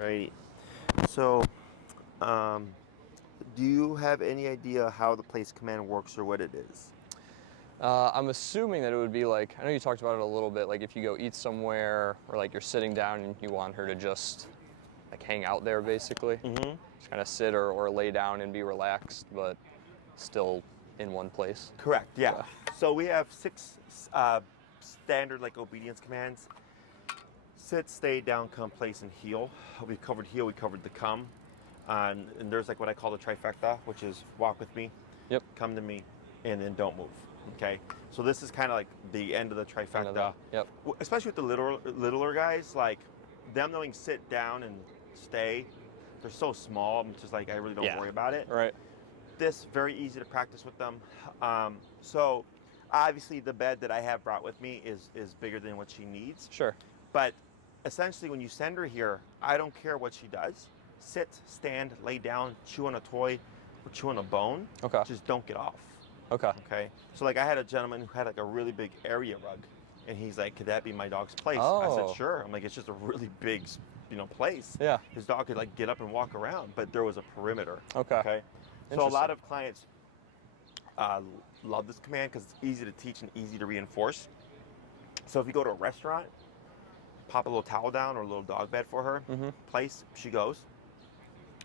Alrighty. So, do you have any idea how the place command works or what it is? I'm assuming that it would be like, I know you talked about it a little bit, like if you go eat somewhere or like you're sitting down and you want her to just like hang out there basically. Just kind of sit or lay down and be relaxed, but still in one place. Correct, yeah. So we have 6 standard like obedience commands. Sit, stay, down, come, place, and heel. We covered heel, we covered the come. And there's like what I call the trifecta, which is walk with me, Yep. come to me, and then don't move. Okay, so this is kind of like the end of the trifecta. Yep. Especially with the littler guys, like them knowing sit down and stay, they're so small. I'm just like, I really don't worry about it. Right. This very easy to practice with them. So obviously the bed that I have brought with me is bigger than what she needs. Sure. But essentially when you send her here, I don't care what she does. Sit, stand, lay down, chew on a toy, or chew on a bone. Okay. Just don't get off. Okay. Okay. So like I had a gentleman who had like a really big area rug, and he's like, "Could that be my dog's place?" I Oh. said, "Sure." I'm like, "It's just a really big, place." Yeah. His dog could like get up and walk around, but there was a perimeter. Okay. Okay. So a lot of clients love this command because it's easy to teach and easy to reinforce. So if you go to a restaurant, pop a little towel down or a little dog bed for her, place, she goes,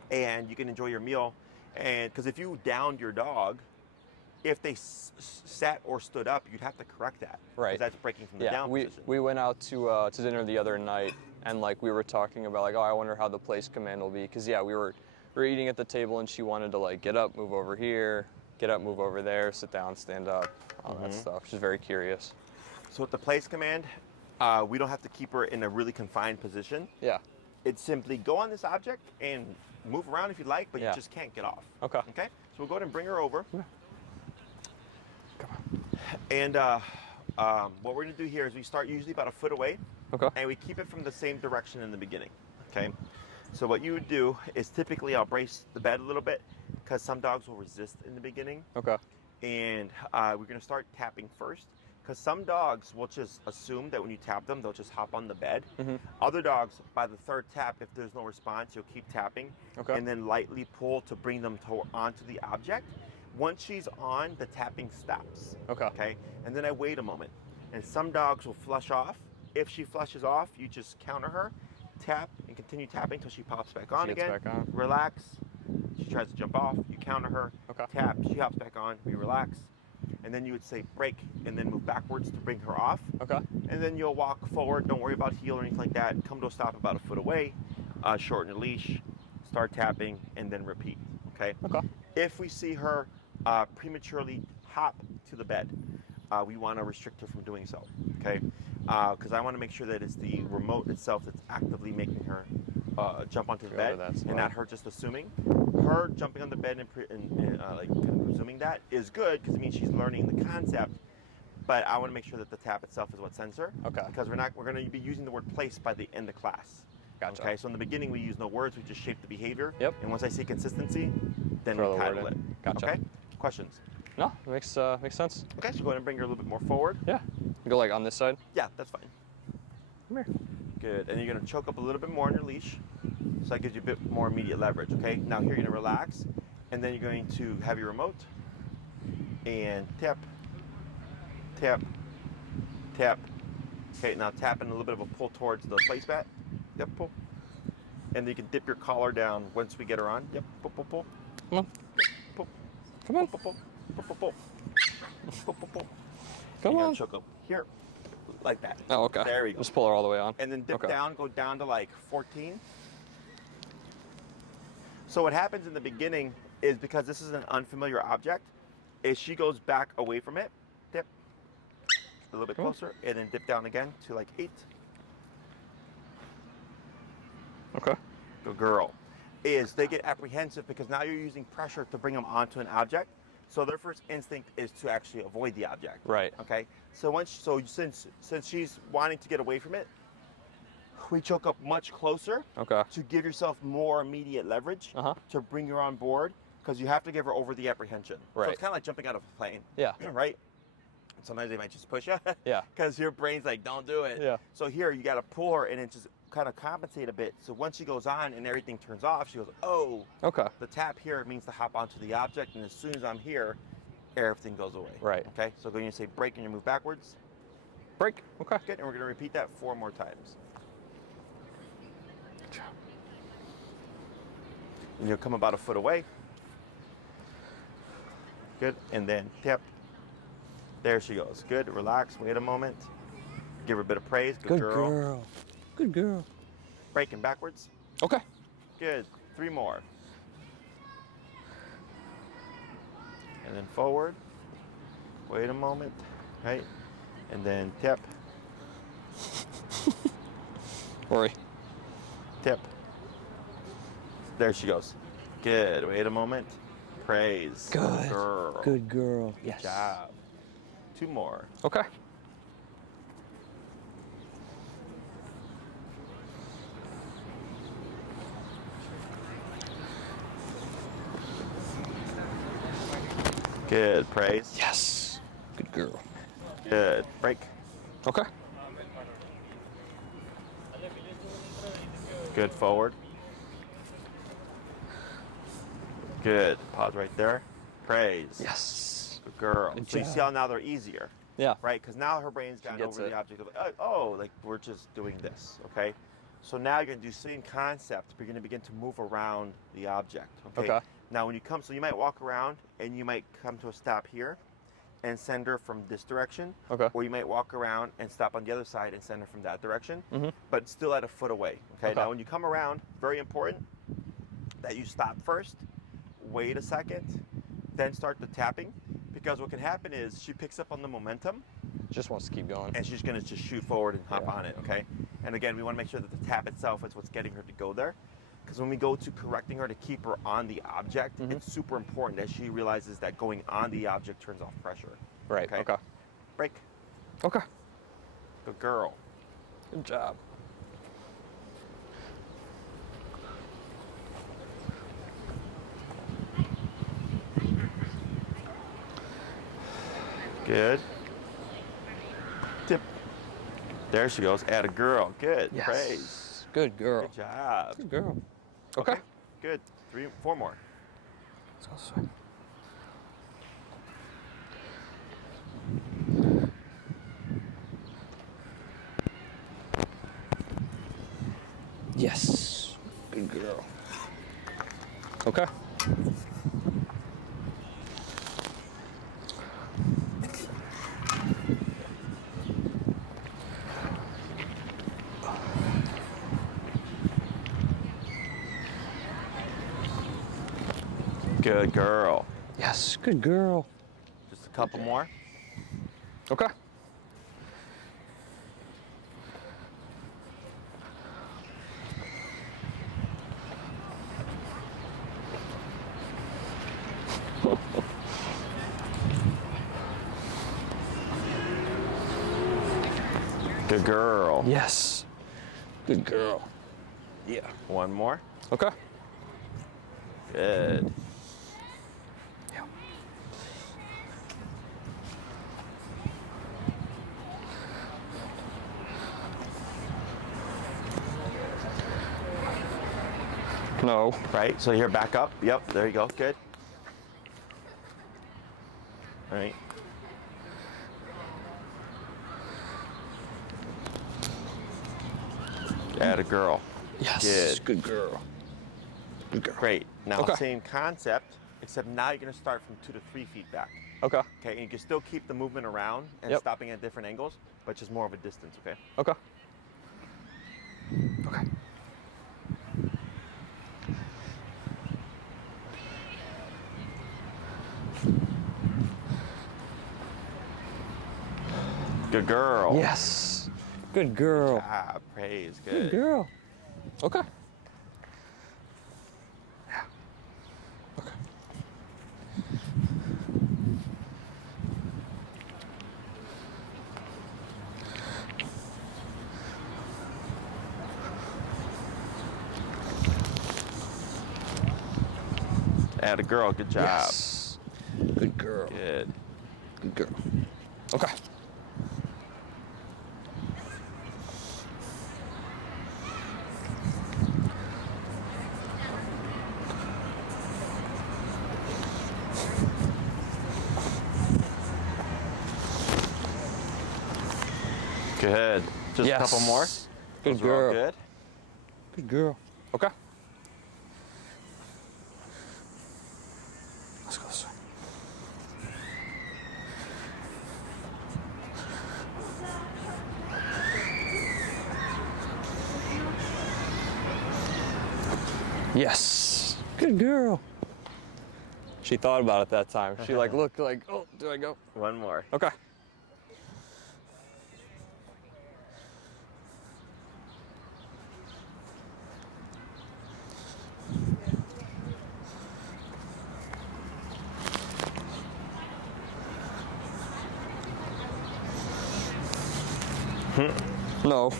and you can enjoy your meal. And because if you downed your dog, if they sat or stood up, you'd have to correct that. Right. Because that's breaking from the down position. We went out to dinner the other night, and like we were talking about like, oh, I wonder how the place command will be, because we were eating at the table, and she wanted to like get up, move over here, get up, move over there, sit down, stand up, all that stuff. She's very curious. So with the place command, we don't have to keep her in a really confined position. Yeah. It's simply go on this object and move around if you like, but you just can't get off. Okay. Okay. So we'll go ahead and bring her over. Yeah. Come on. And what we're going to do here is we start usually about a foot away. Okay. And we keep it from the same direction in the beginning. Okay. So what you would do is typically I'll brace the bed a little bit because some dogs will resist in the beginning. Okay. And we're going to start tapping first. Because some dogs will just assume that when you tap them, they'll just hop on the bed. Other dogs, by the third tap, if there's no response, you'll keep tapping. Okay. And then lightly pull to bring them onto the object. Once she's on, the tapping stops. Okay. Okay. And then I wait a moment. And some dogs will flush off. If she flushes off, you just counter her, tap, and continue tapping until she pops back on again. Back on. Relax. She tries to jump off. You counter her. Okay. Tap. She hops back on. We relax. And then you would say break and then move backwards to bring her off. Okay. And then you'll walk forward. Don't worry about heel or anything like that. Come to a stop about a foot away. Shorten your leash. Start tapping and then repeat. Okay. Okay. If we see her prematurely hop to the bed, we want to restrict her from doing so. Okay. Because I want to make sure that it's the remote itself that's actively making her jump onto the bed and not her just assuming. Her jumping on the bed and like presuming that is good because it means she's learning the concept. But I want to make sure that the tap itself is what sends her. Okay. Because we're going to be using the word place by the end of class. Gotcha. Okay. So in the beginning we use no words. We just shape the behavior. Yep. And once I see consistency, then Throw we the title word it. in. Gotcha. Okay. Questions? No, it makes sense. Okay. So go ahead and bring her a little bit more forward. Yeah. Go like on this side. Yeah, that's fine. Come here. Good. And you're going to choke up a little bit more on your leash. So that gives you a bit more immediate leverage. Okay. Now here you're going to relax. And then you're going to have your remote and tap, tap, tap. Okay, now tap and a little bit of a pull towards the place mat. Yep, pull. And then you can dip your collar down once we get her on. Yep, pull, pull, pull. Come on. Pull. Come on. Pull, pull, pull, pull, pull. Pull, pull, pull. Come on. Choke up here, like that. Oh, okay. There we go. Just pull her all the way on. And then dip down, go down to like 14. So what happens in the beginning is because this is an unfamiliar object, is she goes back away from it, dip, a little bit closer, and then dip down again to like 8. Okay. Good girl. Is they get apprehensive because now you're using pressure to bring them onto an object. So their first instinct is to actually avoid the object. Right. Okay. So since she's wanting to get away from it, we choke up much closer. Okay. To give yourself more immediate leverage to bring her on board, because you have to give her over the apprehension. Right. So it's kind of like jumping out of a plane. Yeah. Right. Sometimes they might just push you. Yeah. Because your brain's like, don't do it. Yeah. So here you got to pull her and then just kind of compensate a bit. So once she goes on and everything turns off, she goes, oh, Okay. the tap here means to hop onto the object, and as soon as I'm here, everything goes away. Right. Okay, so go and say break and you move backwards. Break. Okay. Good, and we're gonna repeat that 4 more times. Good job. And you'll come about a foot away. Good, and then tap. There she goes. Good, relax, wait a moment. Give her a bit of praise. Good girl. Good girl. Breaking backwards. Okay. Good, 3 more. And then forward. Wait a moment, right? And then tip, Rory. tip. There she goes. Good, wait a moment. Praise. Good. Girl. Good girl. Good Yes. job. 2 more. Okay. Good, praise. Yes. Good girl. Good, break. Okay. Good, forward. Good, pause right there. Praise. Yes. Good girl. Good So you see job. how now they're easier, Yeah. right? Because now her brain's gotten gets over it. the object of, oh, like we're just doing this, okay? So now you're gonna do same concept, but you're gonna begin to move around the object, okay? Okay. Now when you come, so you might walk around and you might come to a stop here and send her from this direction, Okay. or you might walk around and stop on the other side and send her from that direction, Mhm. but still at a foot away, okay? Okay. Now when you come around, very important that you stop first, wait a second, then start the tapping, because what can happen is she picks up on the momentum Just wants to keep going. and she's gonna just shoot forward and hop Yeah. on it, okay? And again, we wanna make sure that the tap itself is what's getting her to go there. Because when we go to correcting her to keep her on the object, Mhm. it's super important that she realizes that going on the object turns off pressure. Right. Okay. Okay. Break. Okay. Good girl. Good job. Good. Tip. There she goes. Add a girl. Good. Yes. Praise. Good girl. Good job. Good girl. Okay. Good. 4 more. Let's go swim. Yes. Good girl. Okay. Good girl. Yes. Good girl. Just a couple more. Okay. Good girl. Yes. Good girl. Yeah. 1 more. Okay. Good. Yeah. No. Right. So here, back up. Yep. There you go. Good. All right. Add a girl. Yes. Good. Good girl. Good girl. Great. Now, Okay. same concept, except now you're going to start from 2 to 3 feet back. Okay. Okay. And you can still keep the movement around and Yep. stopping at different angles, but just more of a distance. Okay. Okay. Okay. Good girl. Yes. Good girl. Ah, praise. Good Good. girl. Okay. Yeah. Okay. Add a girl. Good job. Yes. Good girl. Good. Good girl. Okay. Good. Just a couple more. Good Those are all girl. good. Good girl. Okay. Let's go this way. Yes. Good girl. She thought about it that time. She like looked like, oh, do I go? One more. Okay. No.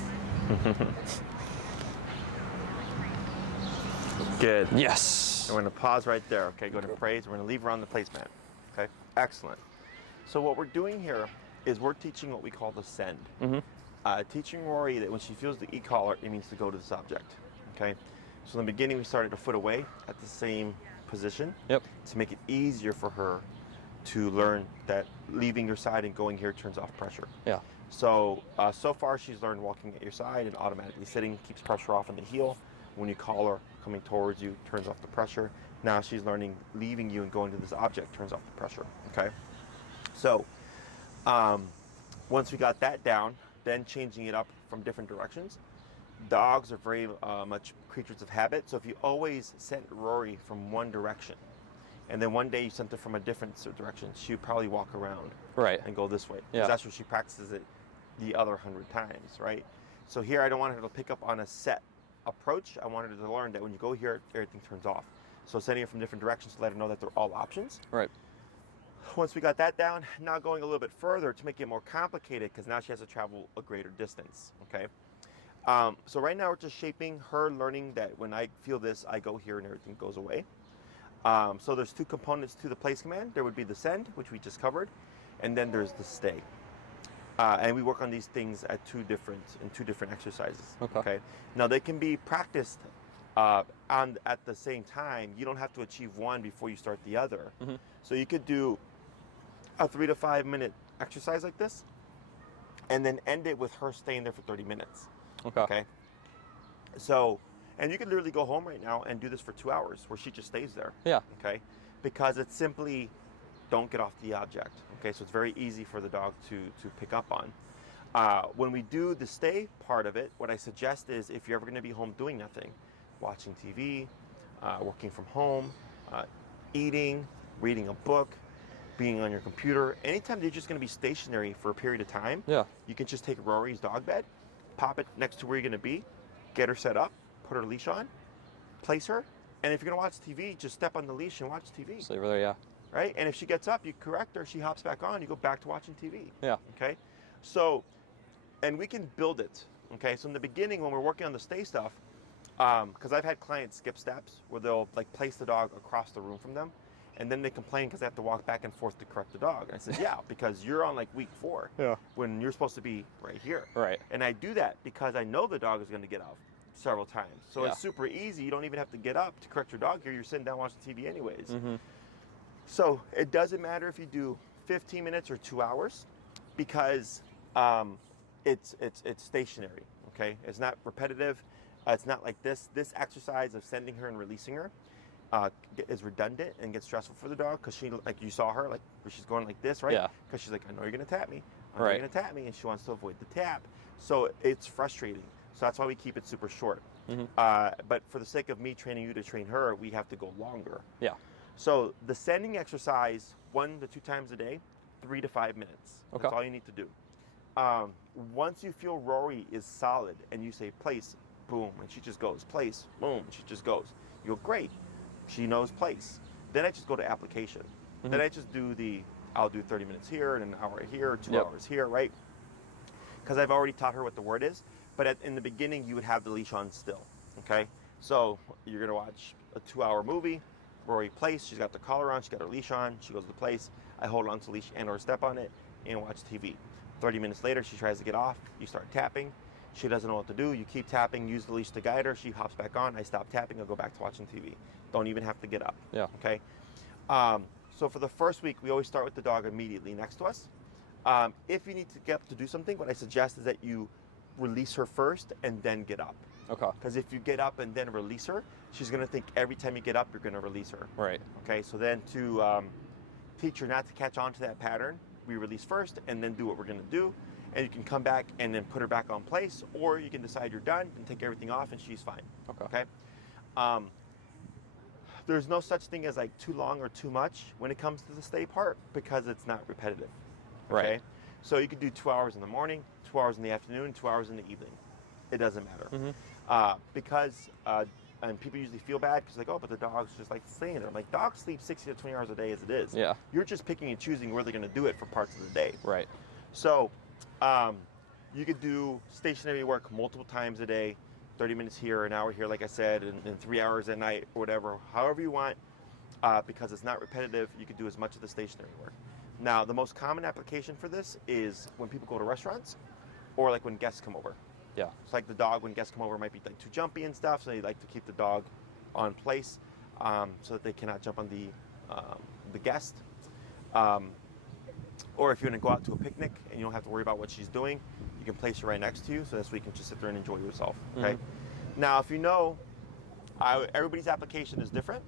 Good. Yes. And we're going to pause right there. Okay, go to praise. We're going to leave her on the placemat. Okay, excellent. So what we're doing here is we're teaching what we call the send. Teaching Rory that when she feels the e-collar, it means to go to this object. Okay, so in the beginning we started a foot away at the same position. Yep. To make it easier for her to learn that leaving your side and going here turns off pressure. Yeah. So, so far she's learned walking at your side and automatically sitting keeps pressure off on the heel. When you call her, coming towards you turns off the pressure. Now she's learning leaving you and going to this object turns off the pressure, okay? So, once we got that down, then changing it up from different directions. Dogs are very much creatures of habit, so if you always sent Rory from one direction, and then one day you sent her from a different direction, she would probably walk around Right. and go this way. Yeah. Because that's where she practices it the other 100 times, right? So here I don't want her to pick up on a set approach. I wanted her to learn that when you go here, everything turns off. So sending her from different directions to let her know that they're all options. Right. Once we got that down, now going a little bit further to make it more complicated because now she has to travel a greater distance, okay? So right now we're just shaping her learning that when I feel this, I go here and everything goes away. So there's two components to the place command. There would be the send, which we just covered, and then there's the stay. And we work on these things at two different exercises. Okay. Now they can be practiced at the same time. You don't have to achieve one before you start the other. So you could do a 3 to 5 minute exercise like this, and then end it with her staying there for 30 minutes. Okay. So, and you could literally go home right now and do this for 2 hours, where she just stays there. Yeah. Okay. Because it's simply don't get off the object. Okay, so it's very easy for the dog to pick up on. When we do the stay part of it, what I suggest is if you're ever going to be home doing nothing, watching TV, working from home, eating, reading a book, being on your computer, anytime you're just going to be stationary for a period of time, you can just take Rory's dog bed, pop it next to where you're going to be, get her set up, put her leash on, place her, and if you're going to watch TV, just step on the leash and watch TV. Stay over there, yeah. Right? And if she gets up, you correct her, she hops back on, you go back to watching TV. Yeah. Okay? So, and we can build it. Okay? So in the beginning, when we're working on the stay stuff, because I've had clients skip steps where they'll like place the dog across the room from them, and then they complain because they have to walk back and forth to correct the dog. And I said, yeah, because you're on like week 4 when you're supposed to be right here. Right. And I do that because I know the dog is going to get up several times. So it's super easy. You don't even have to get up to correct your dog here. You're sitting down watching TV anyways. So it doesn't matter if you do 15 minutes or 2 hours because it's stationary, okay? It's not repetitive. It's not like this. This exercise of sending her and releasing her is redundant and gets stressful for the dog because she, like you saw her, like where she's going like this, right? Yeah. Because she's like, I know you're gonna tap me. I know you're gonna tap me, and she wants to avoid the tap. So it's frustrating. So that's why we keep it super short. But for the sake of me training you to train her, we have to go longer. Yeah. So the sending exercise 1 to 2 times a day, 3 to 5 minutes. That's all you need to do. Once you feel Rory is solid and you say place, boom, and she just goes, place, boom, she just goes. You go, great, she knows place. Then I just go to application. Then I just do I'll do 30 minutes here and an hour here, 2 hours here, right? Because I've already taught her what the word is. But in the beginning, you would have the leash on still, okay? So you're gonna watch a 2-hour movie, Rory place, she's got the collar on, she's got her leash on, she goes to place, I hold on to the leash and or step on it and watch TV. 30 minutes later, she tries to get off, you start tapping, she doesn't know what to do, you keep tapping, use the leash to guide her, she hops back on, I stop tapping, I'll go back to watching TV. Don't even have to get up, okay? So for the first week, we always start with the dog immediately next to us. If you need to get up to do something, what I suggest is that you release her first and then get up. Okay. Because if you get up and then release her, she's going to think every time you get up, you're going to release her. Right. Okay, so then to teach her not to catch on to that pattern, we release first and then do what we're going to do. And you can come back and then put her back on place, or you can decide you're done and take everything off and she's fine. Okay. There's no such thing as like too long or too much when it comes to the stay part because it's not repetitive. Okay? Right. So you could do 2 hours in the morning, 2 hours in the afternoon, 2 hours in the evening. It doesn't matter. Because, and people usually feel bad because like, oh, but the dog's just like staying there. I'm like, dogs sleep 60 to 20 hours a day as it is. Yeah. You're just picking and choosing where they're going to do it for parts of the day. Right. So you could do stationary work multiple times a day, 30 minutes here, an hour here, like I said, and 3 hours at night or whatever, however you want. Because it's not repetitive, you could do as much of the stationary work. Now, the most common application for this is when people go to restaurants or like when guests come over. Yeah. It's like the dog, when guests come over, might be like too jumpy and stuff, so they like to keep the dog on place so that they cannot jump on the guest. Or if you're going to go out to a picnic and you don't have to worry about what she's doing, you can place her right next to you so you can just sit there and enjoy yourself. Okay. Now, if you know, everybody's application is different.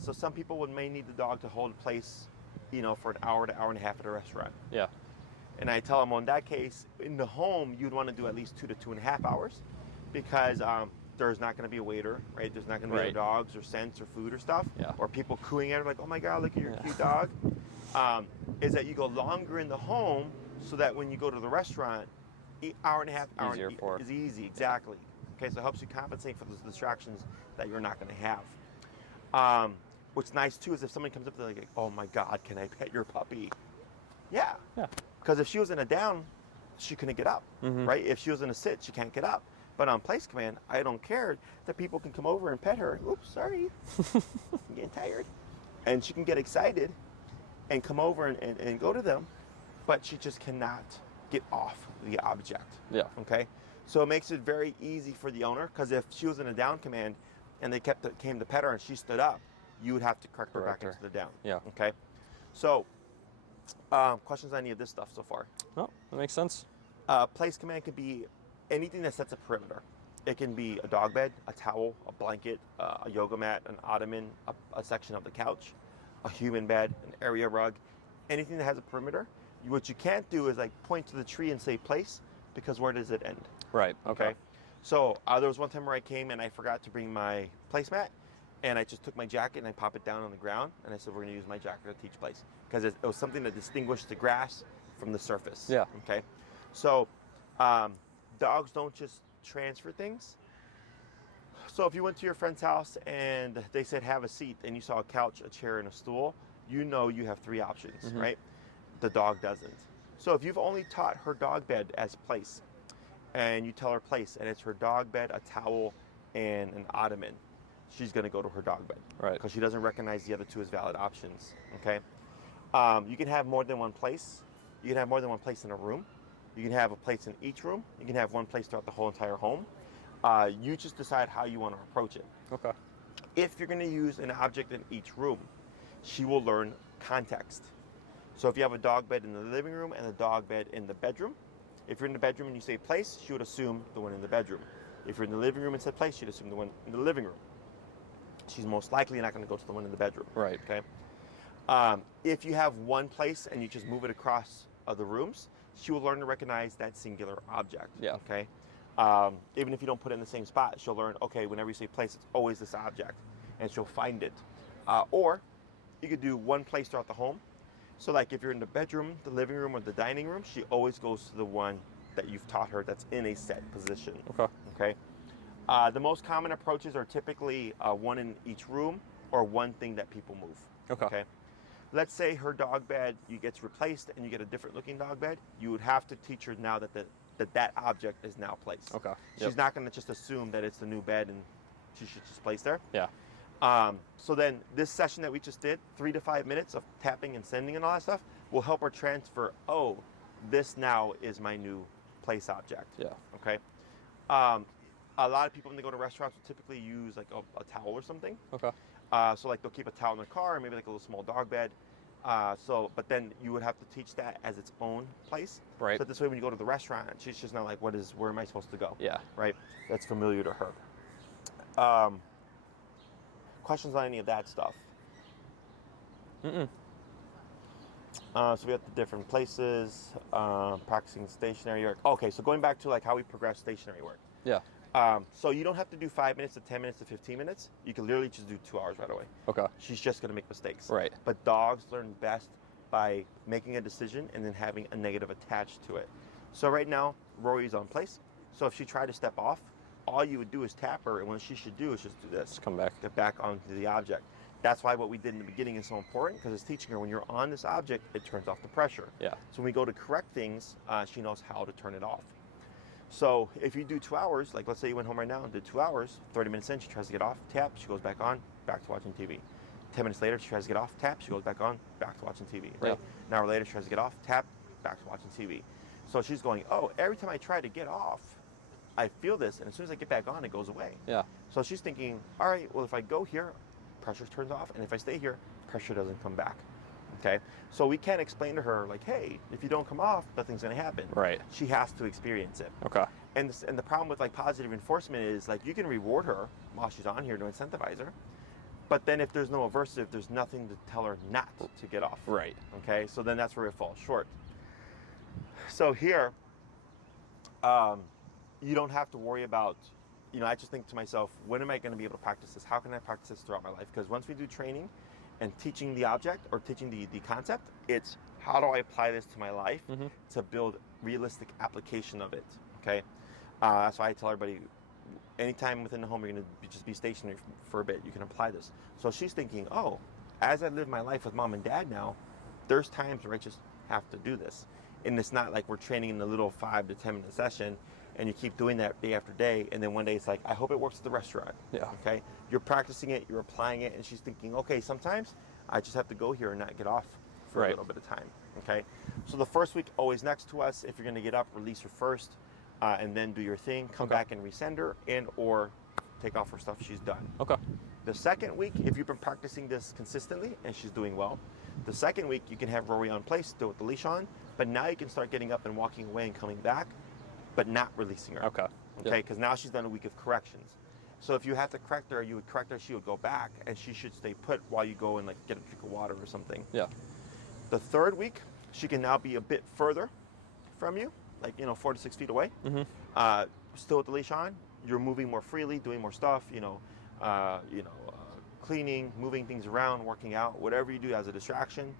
So some people may need the dog to hold place, for an hour to hour and a half at a restaurant. Yeah. And I tell them, well, in that case, in the home, you'd want to do at least 2 to 2.5 hours because there's not going to be a waiter, right? There's not going to be other dogs or scents or food or stuff. Yeah. Or people cooing at her like, oh my God, look at your cute dog. Is that you go longer in the home so that when you go to the restaurant, hour and a half, hour is easy, exactly. Okay, so it helps you compensate for those distractions that you're not going to have. What's nice too is if somebody comes up to like, oh my God, can I pet your puppy? Yeah. Yeah. Because if she was in a down, she couldn't get up, right? If she was in a sit, she can't get up. But on place command, I don't care that people can come over and pet her. Oops, sorry, I'm getting tired. And she can get excited and come over and go to them, but she just cannot get off the object. Yeah. Okay? So it makes it very easy for the owner, because if she was in a down command and they came to pet her and she stood up, you would have to correct her back into the down. Yeah. Okay? So, questions on any of this stuff so far? No, that makes sense. Place command could be anything that sets a perimeter. It can be a dog bed, a towel, a blanket, a yoga mat, an ottoman, a section of the couch, a human bed, an area rug, anything that has a perimeter. What you can't do is like point to the tree and say place, because where does it end? Right. Okay. So there was one time where I came and I forgot to bring my placemat, and I just took my jacket and I pop it down on the ground, and I said, we're going to use my jacket to teach place, because it was something that distinguished the grass from the surface. Yeah. Okay. So dogs don't just transfer things. So if you went to your friend's house and they said have a seat, and you saw a couch, a chair, and a stool, you know you have 3 options, right? The dog doesn't. So if you've only taught her dog bed as place, and you tell her place, and it's her dog bed, a towel, and an ottoman, she's going to go to her dog bed, Right. because she doesn't recognize the other 2 as valid options. Okay. You can have more than one place. You can have more than one place in a room. You can have a place in each room. You can have one place throughout the whole entire home. You just decide how you want to approach it. Okay. If you're going to use an object in each room, she will learn context. So if you have a dog bed in the living room and a dog bed in the bedroom, if you're in the bedroom and you say place, she would assume the one in the bedroom. If you're in the living room and said place, she'd assume the one in the living room. She's most likely not going to go to the one in the bedroom. Right. Okay. If you have one place and you just move it across the rooms, she will learn to recognize that singular object. Yeah. Okay. Even if you don't put it in the same spot, she'll learn, okay, whenever you say place, it's always this object, and she'll find it. Or you could do one place throughout the home. So like if you're in the bedroom, the living room, or the dining room, she always goes to the one that you've taught her that's in a set position. Okay. Okay. The most common approaches are typically one in each room, or one thing that people move. Okay. Let's say her dog bed gets replaced and you get a different looking dog bed. You would have to teach her now that object is now placed. Okay. She's not going to just assume that it's the new bed and she should just place there. Yeah. So then this session that we just did, 3 to 5 minutes of tapping and sending and all that stuff, will help her transfer, oh, this now is my new place object. Yeah. Okay. A lot of people when they go to restaurants will typically use like a towel or something. Okay. So like they'll keep a towel in their car, and maybe like a little small dog bed. But then you would have to teach that as its own place. Right. So this way, when you go to the restaurant, she's just not like, where am I supposed to go? Yeah. Right. That's familiar to her. Questions on any of that stuff? Mm-mm. So we have the different places, practicing stationary work. Okay, so going back to like how we progress stationary work. Yeah. So you don't have to do 5 minutes to 10 minutes to 15 minutes. You can literally just do 2 hours right away. Okay. She's just going to make mistakes. Right. But dogs learn best by making a decision and then having a negative attached to it. So right now, Rory's on place. So if she tried to step off, all you would do is tap her, and what she should do is just do this. Just come back. Get back onto the object. That's why what we did in the beginning is so important, because it's teaching her when you're on this object, it turns off the pressure. Yeah. So when we go to correct things, she knows how to turn it off. So if you do 2 hours, like let's say you went home right now and did 2 hours, 30 minutes in, she tries to get off, tap, she goes back on, back to watching TV. 10 minutes later, she tries to get off, tap, she goes back on, back to watching TV, right? Yeah. An hour later, she tries to get off, tap, back to watching TV. So she's going, oh, every time I try to get off, I feel this, and as soon as I get back on, it goes away. Yeah. So she's thinking, all right, well, if I go here, pressure turns off, and if I stay here, pressure doesn't come back. Okay? So we can't explain to her, like, hey, if you don't come off, nothing's going to happen. Right. She has to experience it. Okay. And the problem with, like, positive reinforcement is, like, you can reward her while she's on here to incentivize her, but then if there's no aversive, there's nothing to tell her not to get off. Right. Okay? So then that's where it falls short. So here, you don't have to worry about, I just think to myself, when am I going to be able to practice this? How can I practice this throughout my life? Because once we do training and teaching the object or teaching the concept, it's how do I apply this to my life to build realistic application of it, okay? That's why I tell everybody, anytime within the home, you're going to just be stationary for a bit. You can apply this. So she's thinking, oh, as I live my life with mom and dad now, there's times where I just have to do this. And it's not like we're training in a little 5 to 10 minute session and you keep doing that day after day, and then one day it's like, I hope it works at the restaurant. Yeah. Okay? You're practicing it, you're applying it, and she's thinking, okay, sometimes I just have to go here and not get off for a little bit of time. Okay? So the first week, always next to us. If you're going to get up, release her first, and then do your thing. Come back and resend her, and or take off her stuff she's done. Okay. The second week, if you've been practicing this consistently and she's doing well, the second week you can have Rory on place, still with the leash on, but now you can start getting up and walking away and coming back, but not releasing her. Okay. Okay, because now she's done a week of corrections. So if you have to correct her, you would correct her, she would go back, and she should stay put while you go and like get a drink of water or something. Yeah. The third week, she can now be a bit further from you, like 4 to 6 feet away. Still with the leash on, you're moving more freely, doing more stuff. Cleaning, moving things around, working out, whatever you do as a distraction.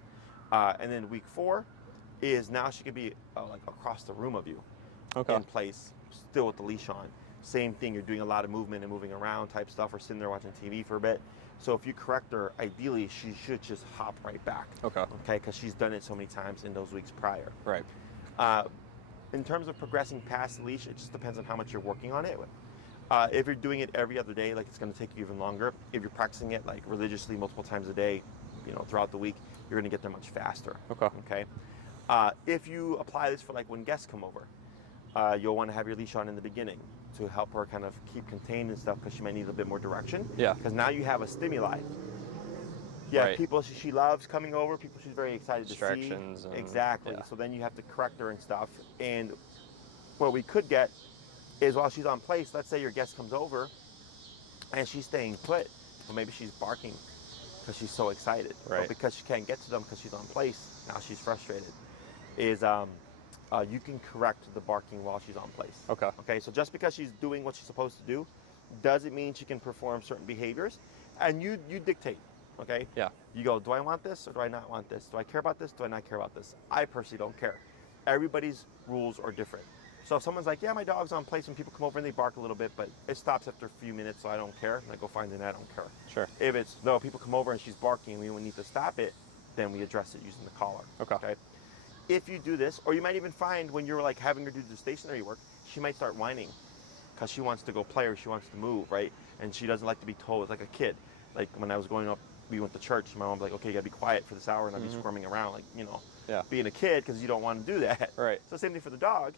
And then week 4 is now she could be like across the room of you. Okay. In place, still with the leash on. Same thing, you're doing a lot of movement and moving around type stuff, or sitting there watching TV for a bit. So if you correct her, ideally she should just hop right back. Okay. Okay, because she's done it so many times in those weeks prior. Right. In terms of progressing past the leash, it just depends on how much you're working on it. If you're doing it every other day, like it's going to take you even longer. If you're practicing it like religiously multiple times a day, throughout the week, you're going to get there much faster. Okay. Okay. If you apply this for like when guests come over, you'll want to have your leash on in the beginning to help her kind of keep contained and stuff, because she might need a bit more direction. Yeah. Because now you have a stimuli. Yeah, Right. people she loves coming over, people she's very excited to see. Distractions and- Exactly. yeah. So then you have to correct her and stuff. And what we could get is while she's on place, let's say your guest comes over and she's staying put, well, maybe she's barking because she's so excited. Right. But because she can't get to them because she's on place, now she's frustrated. You can correct the barking while she's on place. Okay. Okay, so just because she's doing what she's supposed to do doesn't mean she can perform certain behaviors, and you dictate. Okay? Yeah. You go, do I want this or do I not want this? Do I care about this? Do I not care about this? I personally don't care. Everybody's rules are different. So if someone's like, yeah, my dog's on place when people come over and they bark a little bit, but it stops after a few minutes, so I don't care, and I go find it and I don't care. Sure. If it's, no, people come over and she's barking and we need to stop it, then we address it using the collar. Okay. If you do this, or you might even find when you're like having her do the stationary work, she might start whining because she wants to go play or she wants to move, right? And she doesn't like to be told. It's like a kid. Like when I was growing up, we went to church, my mom was like, okay, you gotta be quiet for this hour, and I'd be squirming around, like, Yeah. being a kid because you don't want to do that. Right. So same thing for the dog.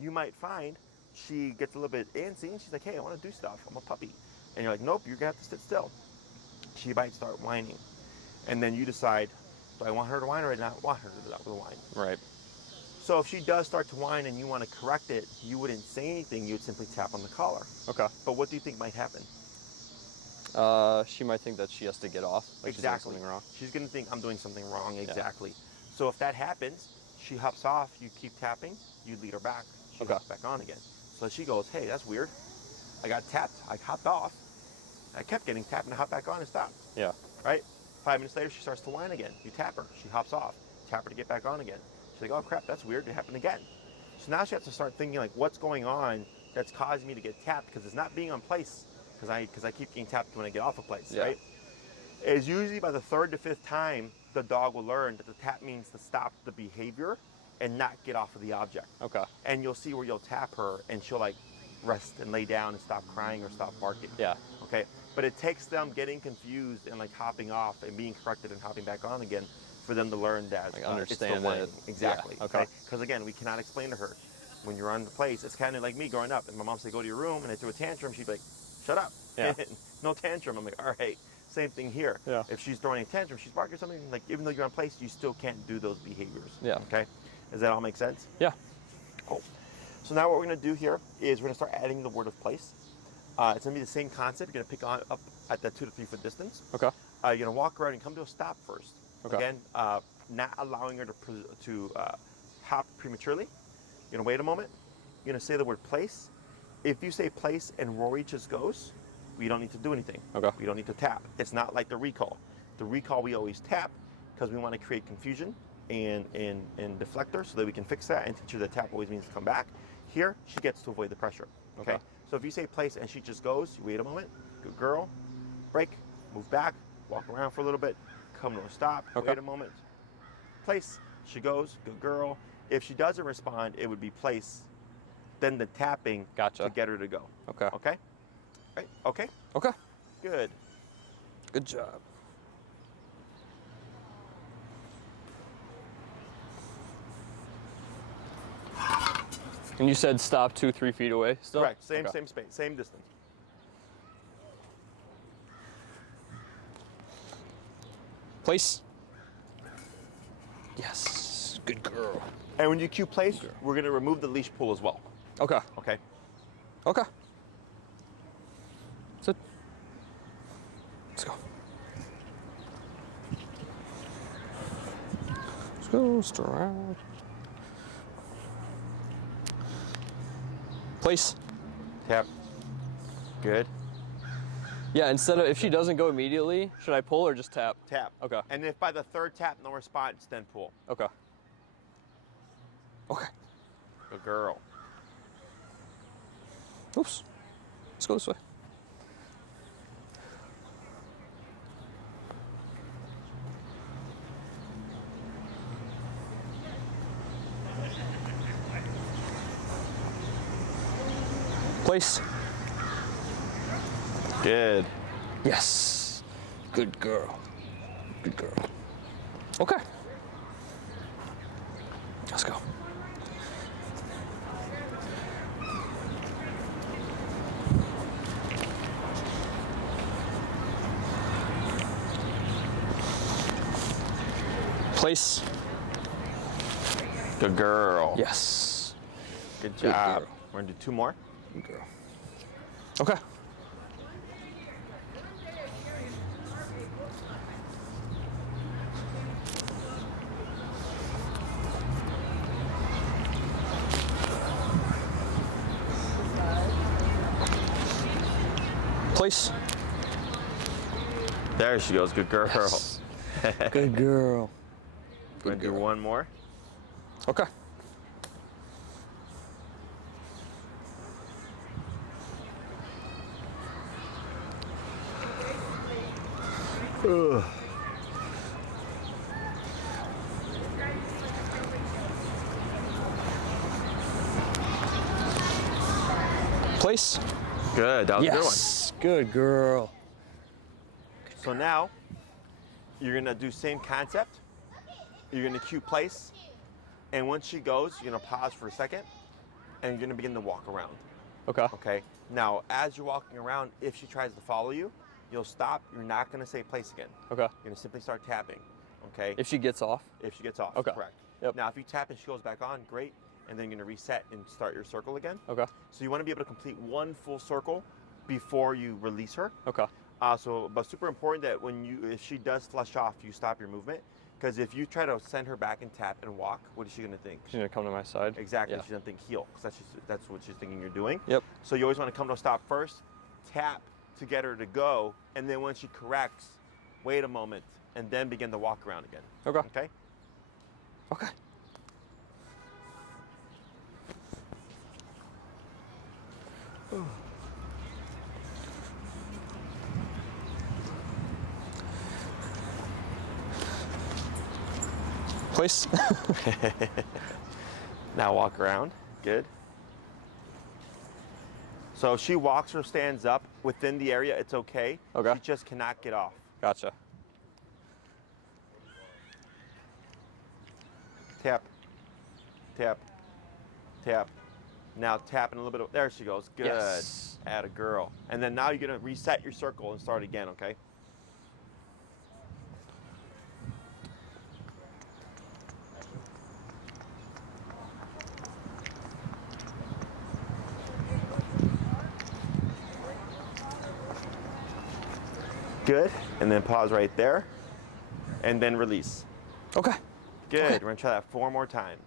You might find she gets a little bit antsy and she's like, hey, I want to do stuff. I'm a puppy. And you're like, nope, you're gonna have to sit still. She might start whining. And then you decide, Do I want her to whine or do I not want her to whine? Right. So if she does start to whine and you want to correct it, you wouldn't say anything. You would simply tap on the collar. Okay. But what do you think might happen? She might think that she has to get off. Like Exactly. She's doing something wrong. She's going to think I'm doing something wrong. Exactly. So if that happens, she hops off. You keep tapping. You lead her back. She hops back on again. So she goes, hey, that's weird. I got tapped. I hopped off. I kept getting tapped and I hopped back on and stopped. Yeah. Right? 5 minutes later, she starts to whine again. You tap her. She hops off. Tap her to get back on again. She's like, oh, crap, that's weird. It happened again. So now she has to start thinking, like, what's going on that's causing me to get tapped? Because it's not being on place, because I keep getting tapped when I get off a place, right? It's usually by the 3rd to 5th time, the dog will learn that the tap means to stop the behavior and not get off of the object. Okay. And you'll see where you'll tap her, and she'll, like, rest and lay down and stop crying or stop barking. Yeah. Okay? But it takes them getting confused and, like, hopping off and being corrected and hopping back on again for them to learn that Like understand it's the whine. it. Exactly. Yeah, okay. Because again, we cannot explain to her when you're on the place. It's kind of like me growing up, and my mom said, "Go to your room," and I threw a tantrum. She'd be like, "Shut up." Yeah. No tantrum. I'm like, all right. Same thing here. Yeah. If she's throwing a tantrum, she's barking or something. Like even though you're on place, you still can't do those behaviors. Yeah. Okay. Does that all make sense? Yeah. Cool. So now what we're gonna do here is we're gonna start adding the word of place. It's gonna be the same concept. You're gonna pick on up at that 2 to 3 foot distance. Okay. You're gonna walk around and come to a stop first. Okay. Again, not allowing her to hop prematurely. You're gonna wait a moment. You're gonna say the word place. If you say place and Rory just goes, we don't need to do anything. Okay. We don't need to tap. It's not like the recall. The recall we always tap because we want to create confusion and deflector so that we can fix that and teach her that tap always means to come back. Here, she gets to avoid the pressure. Okay. So if you say place and she just goes, you wait a moment. Good girl. Break. Move back. Walk around for a little bit. Come to a stop. Okay. Wait a moment. Place. She goes. Good girl. If she doesn't respond, it would be place. Then the tapping to get her to go. Okay. Okay? Right? Okay? Okay. Good. Good job. And you said stop 2-3 feet away still? Correct. Same space, same distance. Place. Yes. Good girl. And when you cue place, we're going to remove the leash pull as well. Okay. Okay? Okay. Sit. Let's go. Let's go. Stride. Place. Tap. Good. Yeah, instead of, if she doesn't go immediately, should I pull or just tap? Tap. Okay. And if by the 3rd tap, no response, then pull. Okay. Okay. Good girl. Oops. Let's go this way. Place. Good. Yes. Good girl. Good girl. Okay. Let's go. Place. Good girl. Yes. Good Good job. girl. We're going to do 2 more. Good girl. Okay. Place. There she goes. Good girl. Yes. Good girl. We're going to do 1 more. Okay. Ugh. Place. Good. That was a good one. Yes. Good girl. So now, you're going to do same concept. You're going to cue place. And once she goes, you're going to pause for a second. And you're going to begin to walk around. Okay. Okay? Now, as you're walking around, if she tries to follow you, you'll stop. You're not going to say place again. Okay. You're going to simply start tapping. Okay. If she gets off? If she gets off. Okay. Correct. Yep. Now, if you tap and she goes back on, great. And then you're going to reset and start your circle again. Okay. So you want to be able to complete one full circle before you release her. Okay. But super important that if she does flush off, you stop your movement. Because if you try to send her back and tap and walk, what is she going to think? She's going to come to my side? Exactly. Yeah. She's going to think heel, because that's what she's thinking you're doing. Yep. So you always want to come to a stop first, tap to get her to go, and then when she corrects, wait a moment, and then begin to walk around again. Okay. Okay? Okay. Place. Now walk around. Good. So if she walks or stands up within the area, it's okay. Okay. She just cannot get off. Gotcha. Tap, tap, tap. Now tap in a little bit. There she goes. Good. Yes. Atta girl. And then now you're going to reset your circle and start again, okay? Good. And then pause right there. And then release. Okay. Good. Okay. We're going to try that 4 more times.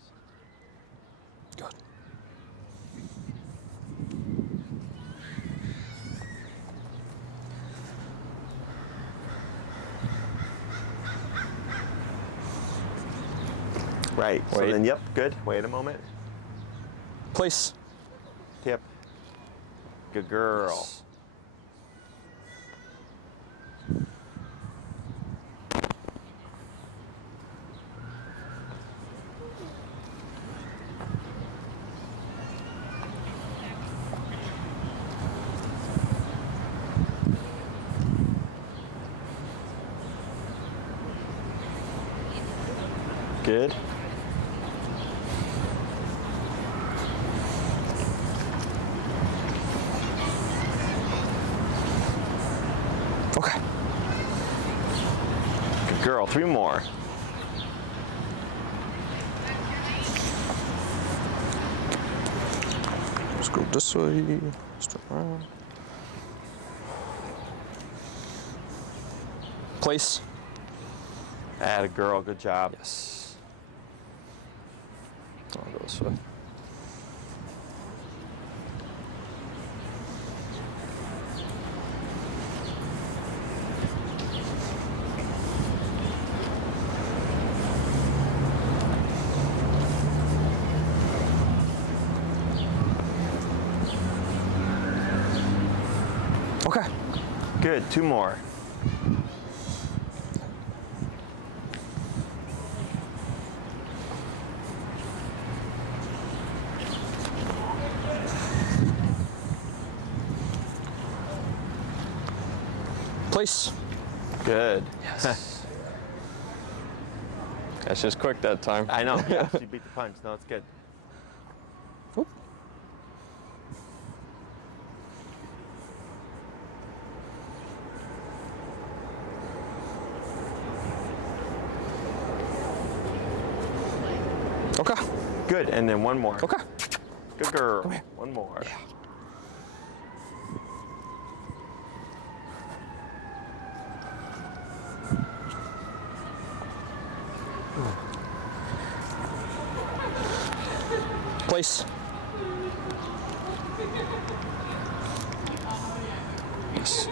Good. Right. So Wait. then, yep, good. Wait a moment. Place. Tip. Good girl. Yes. Good. Okay. Good girl. 3 more. Let's go this way. Straight around. Place. Atta girl. Good job. Yes. I'll go this way. Okay. Good. 2 more. Place. Good. Yes. That's just quick that time. I know. Yeah, she beat the punch. No, it's good. Oop. Okay. Good. And then 1 more. Okay. Good girl. Come here. 1 more. Yeah. Place. Yes.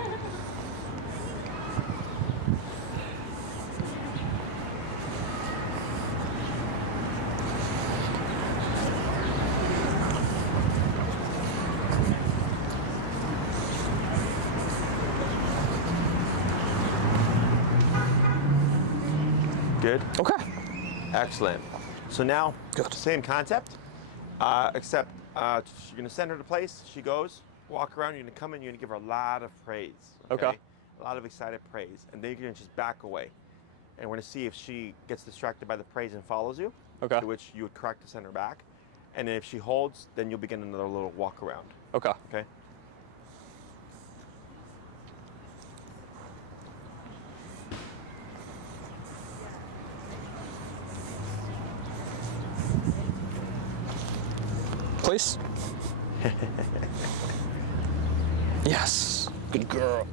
Good. Okay. Excellent. So now, Good. same concept, except you're going to send her to place. She goes, walk around. You're going to come in. You're going to give her a lot of praise. Okay. A lot of excited praise. And then you're going to just back away. And we're going to see if she gets distracted by the praise and follows you. Okay. To which you would correct to send her back. And then if she holds, then you'll begin another little walk around. Okay. Okay? Place. Yes. Good girl.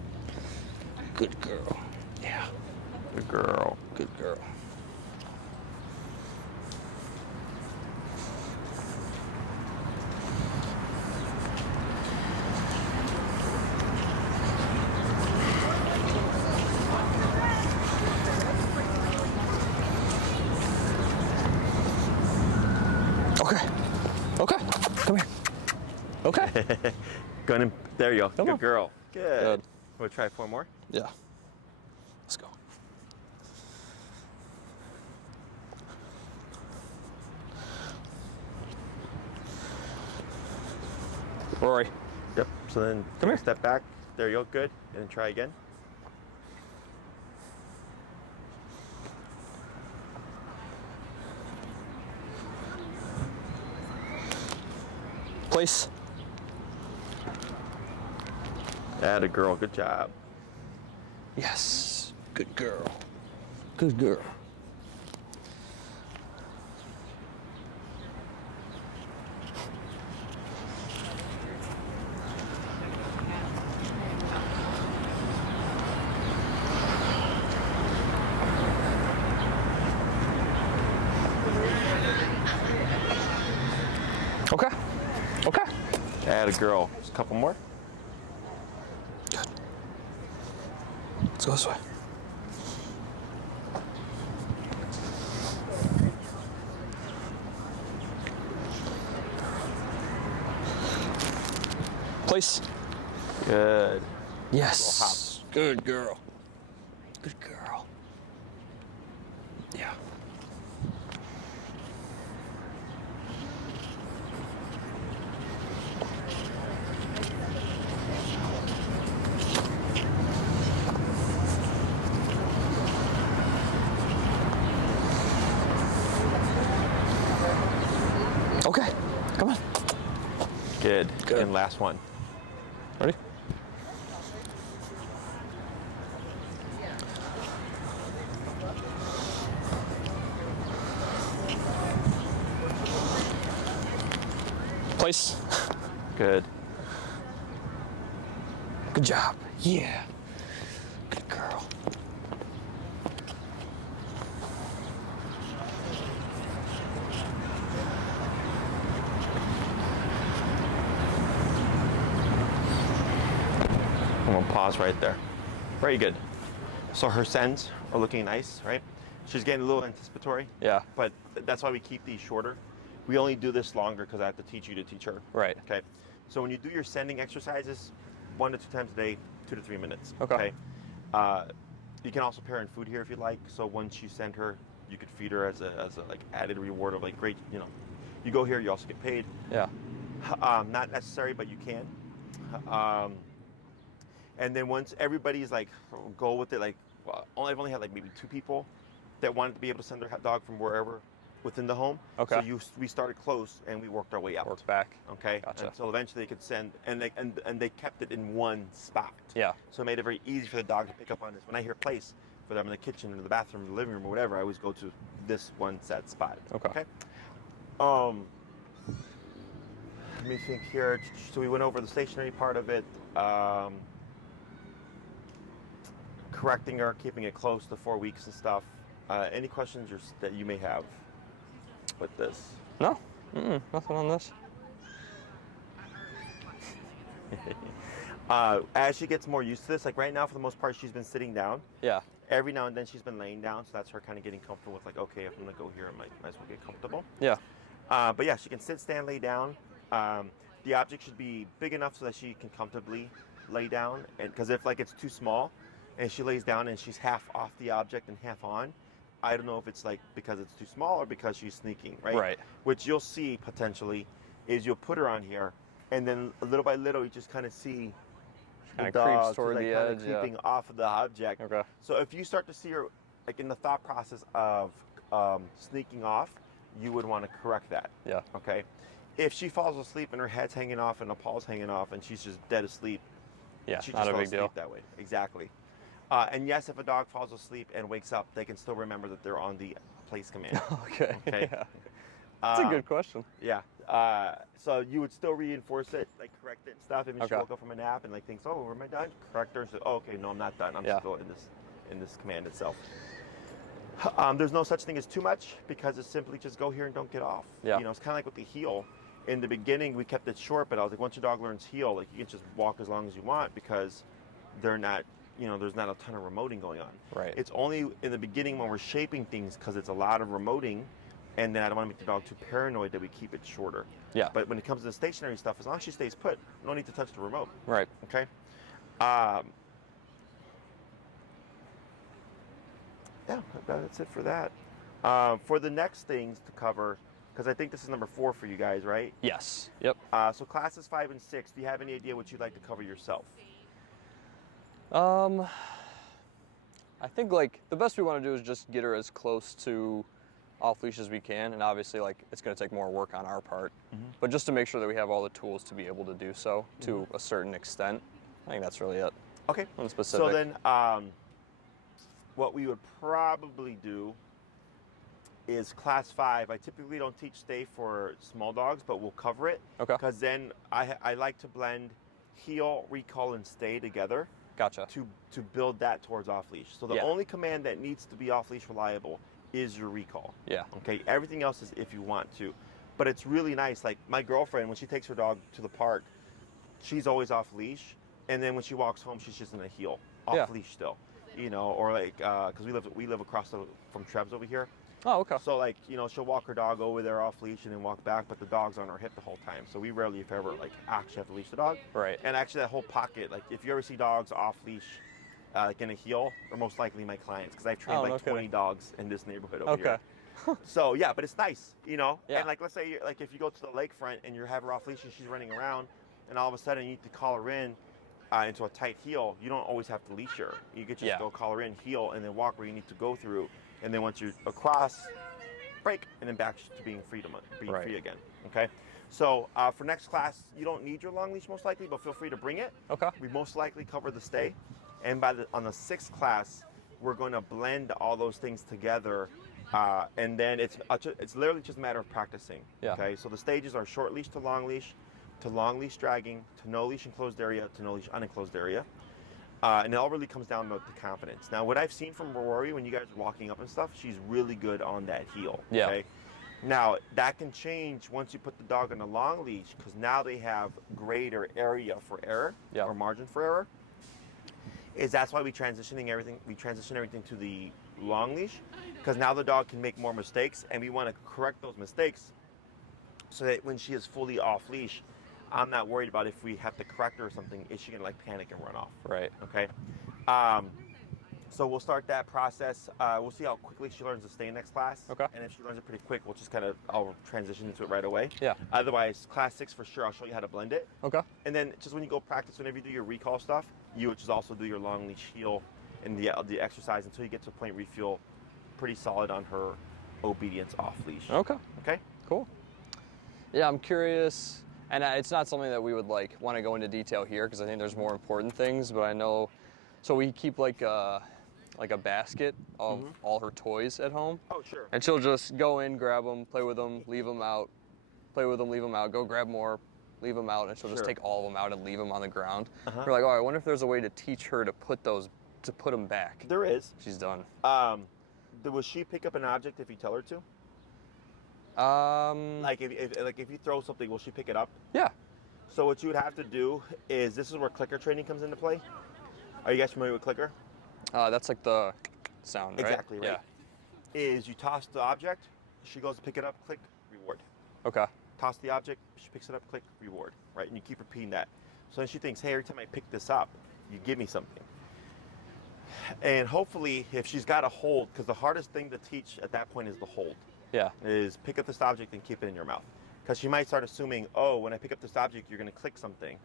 Good girl. Yeah. Good girl. Good girl. Okay. Okay. Come here. Okay. Going in. There you go. Come Good on. girl. Good. Good. We'll try 4 more. Yeah. Let's go. Rory. Yep. So then Come here. step back. There you go. Good. And then try again. Place. Atta girl. Good job. Yes. Good girl. Good girl. Okay. Okay. Atta girl. Just a couple more. Good. Let's go this way. Place. Good. Yes. Good girl. Good girl. Yeah. Okay. Come on. Good. Good. And last one. Ready? Place. Good. Good job. Yeah. Good girl. I'm gonna pause right there. Very good. So her sends are looking nice, right? She's getting a little anticipatory, Yeah. but that's why we keep these shorter. We only do this longer because I have to teach you to teach her. Right. Okay. So when you do your sending exercises, 1 to 2 times a day, 2 to 3 minutes. Okay. You can also pair in food here if you like. So once you send her, you could feed her as a like added reward of like great, you know, you go here, you also get paid. Yeah. Not necessary, but you can. And then once everybody's like go with it, like I've only had like maybe 2 people that wanted to be able to send their dog from wherever within the home. Okay. So we started close and we worked our way out. Work back. Okay. Gotcha. Until eventually they could send, and they kept it in one spot. Yeah. So it made it very easy for the dog to pick up on this. When I hear place for them in the kitchen or the bathroom or the living room or whatever, I always go to this one set spot. Okay. Let me think here. So we went over the stationary part of it. Correcting her, keeping it close to 4 weeks and stuff. Any questions that you may have with this? No. Nothing on this. As she gets more used to this, like right now, for the most part, she's been sitting down. Yeah. Every now and then, she's been laying down, so that's her kind of getting comfortable with like, okay, if I'm gonna go here, I might as well get comfortable. Yeah. But yeah, she can sit, stand, lay down. The object should be big enough so that she can comfortably lay down, and because if like it's too small, and she lays down and she's half off the object and half on, I don't know if it's like because it's too small or because she's sneaking, right? Right. Which you'll see potentially is you'll put her on here, and then little by little you just kind of see the Kinda dog creeps toward like the kind edge, of yeah. creeping off of the object. Okay. So if you start to see her like in the thought process of sneaking off, you would want to correct that. Yeah. Okay. If she falls asleep and her head's hanging off and the paw's hanging off and she's just dead asleep, Yeah. she Not just a fell big asleep deal. that way. Exactly. And yes, if a dog falls asleep and wakes up, they can still remember that they're on the place command. Okay. Okay. That's a good question. Yeah. So you would still reinforce it, like correct it and stuff. And then she Okay. woke up from a nap and like thinks, oh, am I done? Correct her and says, oh, okay, no, I'm not done. I'm Yeah. still in this command itself. There's no such thing as too much because it's simply just go here and don't get off. Yeah. You know, it's kind of like with the heel. In the beginning, we kept it short, but I was like, once your dog learns heel, like you can just walk as long as you want because they're not, you know, there's not a ton of remoting going on. Right. It's only in the beginning when we're shaping things because it's a lot of remoting, and then I don't want to make the dog too paranoid that we keep it shorter. Yeah. But when it comes to the stationary stuff, as long as she stays put, no need to touch the remote. Right. Okay. Yeah, that's it for that. For the next things to cover, because I think this is number 4 for you guys, right? Yes. Yep. So classes 5 and 6, do you have any idea what you'd like to cover yourself? I think like the best we want to do is just get her as close to off leash as we can, and obviously like it's going to take more work on our part, but just to make sure that we have all the tools to be able to do so to a certain extent. I think that's really it. Okay. On specific. So then, what we would probably do is class 5. I typically don't teach stay for small dogs, but we'll cover it. Okay. Because then I like to blend heel, recall, and stay together Gotcha. to build that towards off leash. So the Yeah. only command that needs to be off leash reliable is your recall. Yeah. Okay. Everything else is if you want to, but it's really nice. Like my girlfriend, when she takes her dog to the park, she's always off leash, and then when she walks home, she's just in a heel, off leash still. You know, or like because we live across from Trebs over here. Oh, okay. So like, you know, she'll walk her dog over there off leash and then walk back, but the dog's on her hip the whole time. So we rarely, if ever, like actually have to leash the dog. Right. And actually that whole pocket, like if you ever see dogs off leash, like in a heel, they're most likely my clients because I've trained Oh, like no 20 kidding. dogs in this neighborhood over here. Okay. So yeah, but it's nice, you know. Yeah. And like let's say like if you go to the lakefront and you have her off leash and she's running around, and all of a sudden you need to call her in into a tight heel, you don't always have to leash her. You could just go call her in, heel, and then walk where you need to go through, and then once you're across, break, and then back to being free again. Okay. So for next class, you don't need your long leash most likely, but feel free to bring it. Okay. We most likely cover the stay, and on the 6th class, we're going to blend all those things together, and then it's literally just a matter of practicing. Yeah. Okay. So the stages are short leash to long leash dragging, to no leash enclosed area, to no leash unenclosed area. And it all really comes down to the confidence. Now, what I've seen from Rory when you guys are walking up and stuff, she's really good on that heel. Yeah. Okay? Now, that can change once you put the dog on a long leash because now they have greater area for error or margin for error. That's why we transition everything to the long leash because now the dog can make more mistakes and we want to correct those mistakes so that when she is fully off leash, I'm not worried about if we have to correct her or something. Is she gonna like panic and run off? Right. Okay. So we'll start that process. We'll see how quickly she learns to stay in next class. Okay. And if she learns it pretty quick, we'll just I'll transition into it right away. Yeah. Otherwise, class 6 for sure. I'll show you how to blend it. Okay. And then just when you go practice, whenever you do your recall stuff, you would just also do your long leash heel and the exercise until you get to a point where you feel pretty solid on her obedience off leash. Okay. Okay. Cool. Yeah, I'm curious. And it's not something that we would like want to go into detail here because I think there's more important things. But I know, so we keep like a basket of all her toys at home. Oh, sure. And she'll just go in, grab them, play with them, leave them out, play with them, leave them out, go grab more, leave them out, and she'll just take all of them out and leave them on the ground. We're like, oh, I wonder if there's a way to teach her to put them back. There is. She's done. Will she pick up an object if you tell her to? Like if you throw something, will she pick it up? Yeah. So what you would have to do is, this is where clicker training comes into play. Are you guys familiar with clicker? That's like the sound, right? Exactly right. Yeah. Is you toss the object, she goes to pick it up, click, reward. Okay. Toss the object, she picks it up, click, reward. Right, and you keep repeating that. So then she thinks, hey, every time I pick this up, you give me something. And hopefully, if she's got a hold, because the hardest thing to teach at that point is the hold. Yeah. Is pick up this object and keep it in your mouth. Because she might start assuming, oh, when I pick up this object, you're going to click something,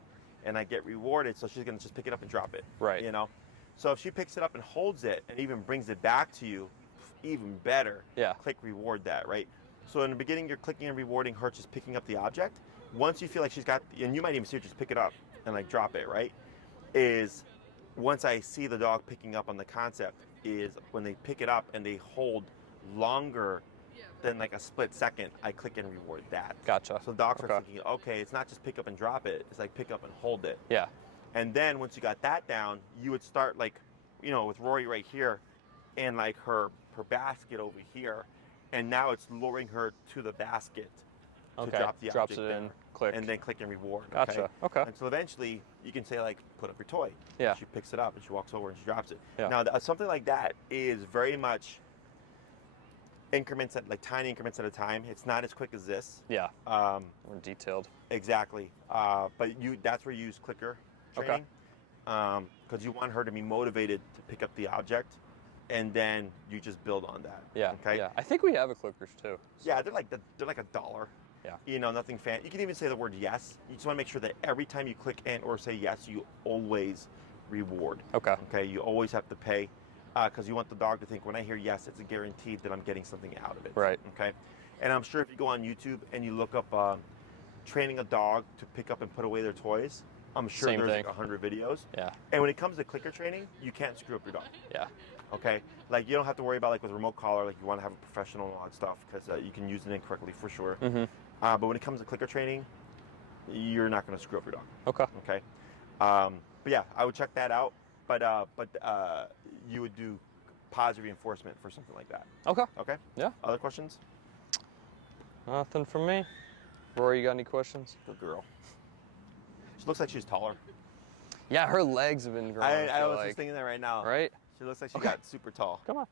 and I get rewarded, so she's going to just pick it up and drop it. Right. You know? So if she picks it up and holds it and even brings it back to you, even better. Yeah. Click reward that, right? So in the beginning, you're clicking and rewarding her just picking up the object. Once you feel like she's got, and you might even see her just pick it up and like drop it, right? Is once I see the dog picking up on the concept is when they pick it up and they hold longer then like a split second, I click and reward that. Gotcha. So dogs are Okay. thinking, okay, it's not just pick up and drop it. It's like pick up and hold it. Yeah. And then once you got that down, you would start like, with Rory right here, and like her basket over here, and now it's luring her to the basket to Okay. drop the Drops object it there, in. Click. and then click and reward. Gotcha. Okay. And so eventually you can say like, put up your toy. Yeah. She picks it up and she walks over and she drops it. Yeah. Now something like that is very much increments at like tiny increments at a time. It's not as quick as this. Yeah. More detailed. Exactly. But that's where you use clicker training. Because you want her to be motivated to pick up the object, and then you just build on that. Yeah. Okay. Yeah. I think we have a clickers too. Yeah, they're like $1. Yeah. Nothing fancy. You can even say the word yes. You just want to make sure that every time you click and or say yes, you always reward. Okay. Okay. You always have to pay, because you want the dog to think when I hear yes, it's a guaranteed that I'm getting something out of it. Right. Okay. And I'm sure if you go on YouTube and you look up training a dog to pick up and put away their toys, I'm sure Same there's thing. like 100 videos. Yeah. And when it comes to clicker training, you can't screw up your dog. Yeah. Okay, like you don't have to worry about like with remote collar, like you want to have a professional and all that stuff, because you can use it incorrectly for sure. Mm-hmm. But when it comes to clicker training, you're not going to screw up your dog. Okay. Okay. But yeah, I would check that out. But you would do positive reinforcement for something like that. Okay. Okay. Yeah. Other questions? Nothing from me. Rory, you got any questions? Good girl. She looks like she's taller. Yeah, her legs have been growing. I feel was like. just thinking that right now. Right? She looks like she Okay. got super tall. Come on.